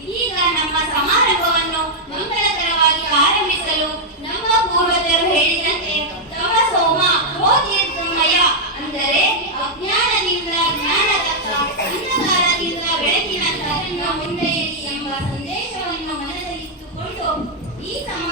ಇದೀಗ ನಮ್ಮ ಸಮಾರಂಭವನ್ನು ಮಂಗಳಕರವಾಗಿ ಆರಂಭಿಸಲು ನಮ್ಮ ಪೂರ್ವಜರು ಹೇಳಿದಂತೆ ತಮ ಸೋಮ ಕ್ರೋಧಿಯ ಅಂದರೆ ಅಜ್ಞಾನದಿಂದ ಜ್ಞಾನ ಅಂಧಕಾರದಿಂದ ಬೆಳಕಿನ ತರನ್ನು ಮುಂದೆಯಲ್ಲಿ ಎಂಬ ಸಂದೇಶವನ್ನು ಮನದಲ್ಲಿಟ್ಟುಕೊಂಡು ಈ ಸಮ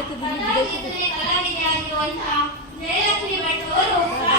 आए तो दिन देखते हैं। लाली जाएगी वहाँ, लेला के लिए बैठो रोका।